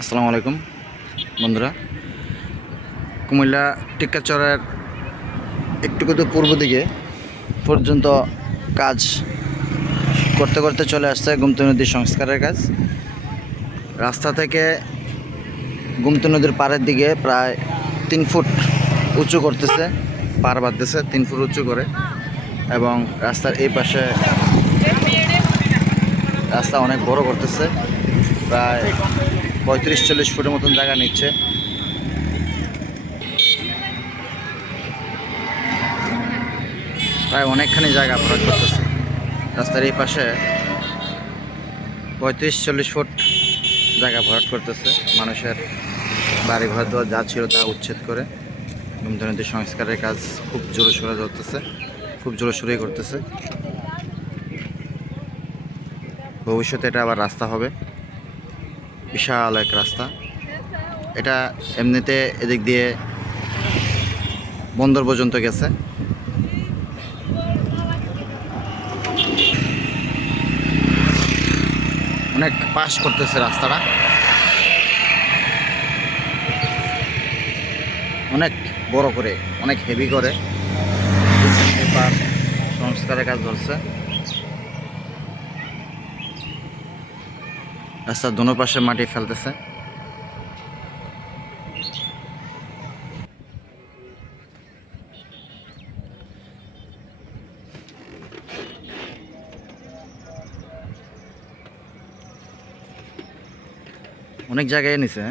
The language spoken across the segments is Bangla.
আসসালামু আলাইকুম বন্ধুরা। কুমিল্লা টিক্কাচরের একটু পূর্ব দিকে পর্যন্ত কাজ করতে করতে চলে আসছে গোমতী নদীর সংস্কারের কাজ। রাস্তা থেকে গোমতী নদীর পাড়ের দিকে প্রায় 3 ফুট উঁচু করতেছে, পার বাঁধতেছে 3 ফুট উঁচু করে, এবং রাস্তার এই পাশে রাস্তা অনেক বড় করতেছে, প্রায় 35-40 ফুটের মতন জায়গা নিচ্ছে। প্রায় অনেকখানি জায়গা ভরাট করতেছে। রাস্তার এই পাশে 35-40 ফুট জায়গা ভরাট করতেছে। মানুষের বাড়ি ঘর দোয়া যা ছিল তা উচ্ছেদ করে গোমতী নদীর সংস্কারের কাজ খুব জোরসোরে চলতেছে, খুব জোরসোরেই করতেছে। ভবিষ্যতে এটা আবার রাস্তা হবে, বিশাল এক রাস্তা। এটা এমনিতে এদিক দিয়ে বন্দর পর্যন্ত গেছে। অনেক পাস করতেছে রাস্তাটা, অনেক বড় করে, অনেক হেভি করে এবার সংস্কারের কাজ ধরছে। রাস্তার দোনো পাশে মাটি ফেলতেছে। অনেক জায়গায় নিছে।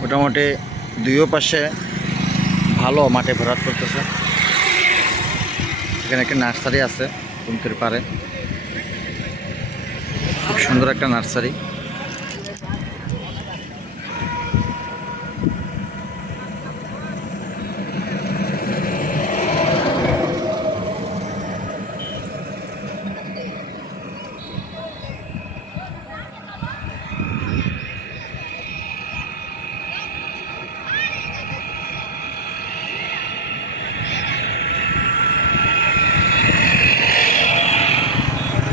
মোটামুটি দুইও পাশে ভালো মাঠে ভরাট করতেছে। এখানে একটা নার্সারি আছে গোমতীর পাড়ে, খুব সুন্দর একটা নার্সারি।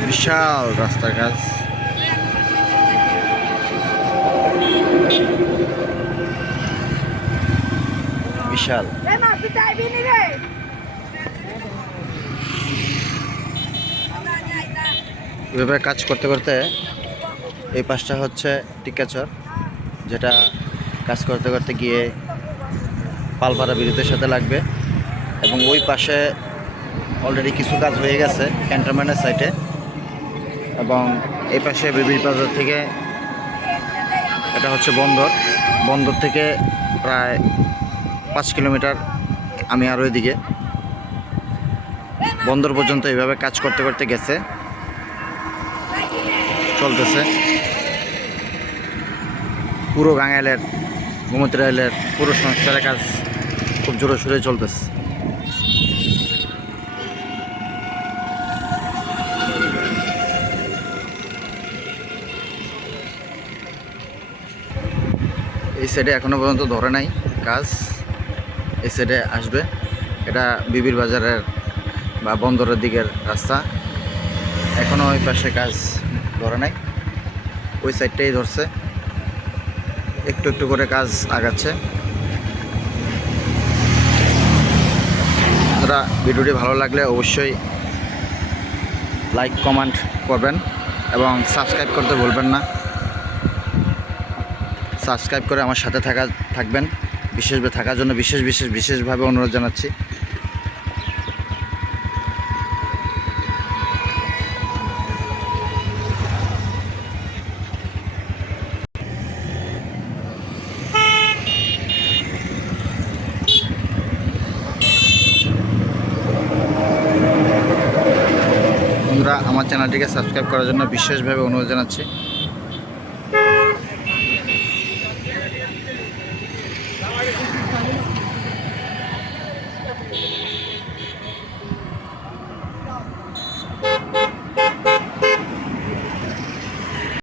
বিশাল রাস্তার কাজ। বিশাল এভাবে কাজ করতে করতে এই পাশটা হচ্ছে টিক্কাচর, যেটা কাজ করতে করতে গিয়ে পালপাড়া বিদ্যুতের সাথে লাগবে, এবং ওই পাশে অলরেডি কিছু কাজ হয়ে গেছে ক্যান্টনমেন্টের সাইটে। এবং এই পাশে বিবির বাজার থেকে, এটা হচ্ছে বন্দর, বন্দর থেকে প্রায় 5 কিলোমিটার আমি আরও এদিকে বন্দর পর্যন্ত এইভাবে কাজ করতে করতে গেছে, চলতেছে। পুরো গাঙ্গাইলের গোমতী রেলের পুরো সংস্কারের কাজ খুব জোরে সোরে চলতেছে। এই সাইডে এখনো পর্যন্ত ধরে নাই কাজ, এই সাইডে আসবে। এটা বিবির বাজারের বা বন্দরের দিকের রাস্তা, এখনো ওই পাশে কাজ ধরে নাই, ওই সাইডটাই ধরছে। একটু একটু করে কাজ আগাচ্ছে। আপনারা ভিডিওটি ভালো লাগলে অবশ্যই লাইক কমেন্ট করবেন এবং সাবস্ক্রাইব করতে ভুলবেন না। সাবস্ক্রাইব করে আমার সাথে থাকবেন, বিশেষভাবে থাকার জন্য বিশেষভাবে অনুরোধ জানাচ্ছি। বন্ধুরা, আমার চ্যানেলটিকে সাবস্ক্রাইব করার জন্য বিশেষভাবে অনুরোধ জানাচ্ছি।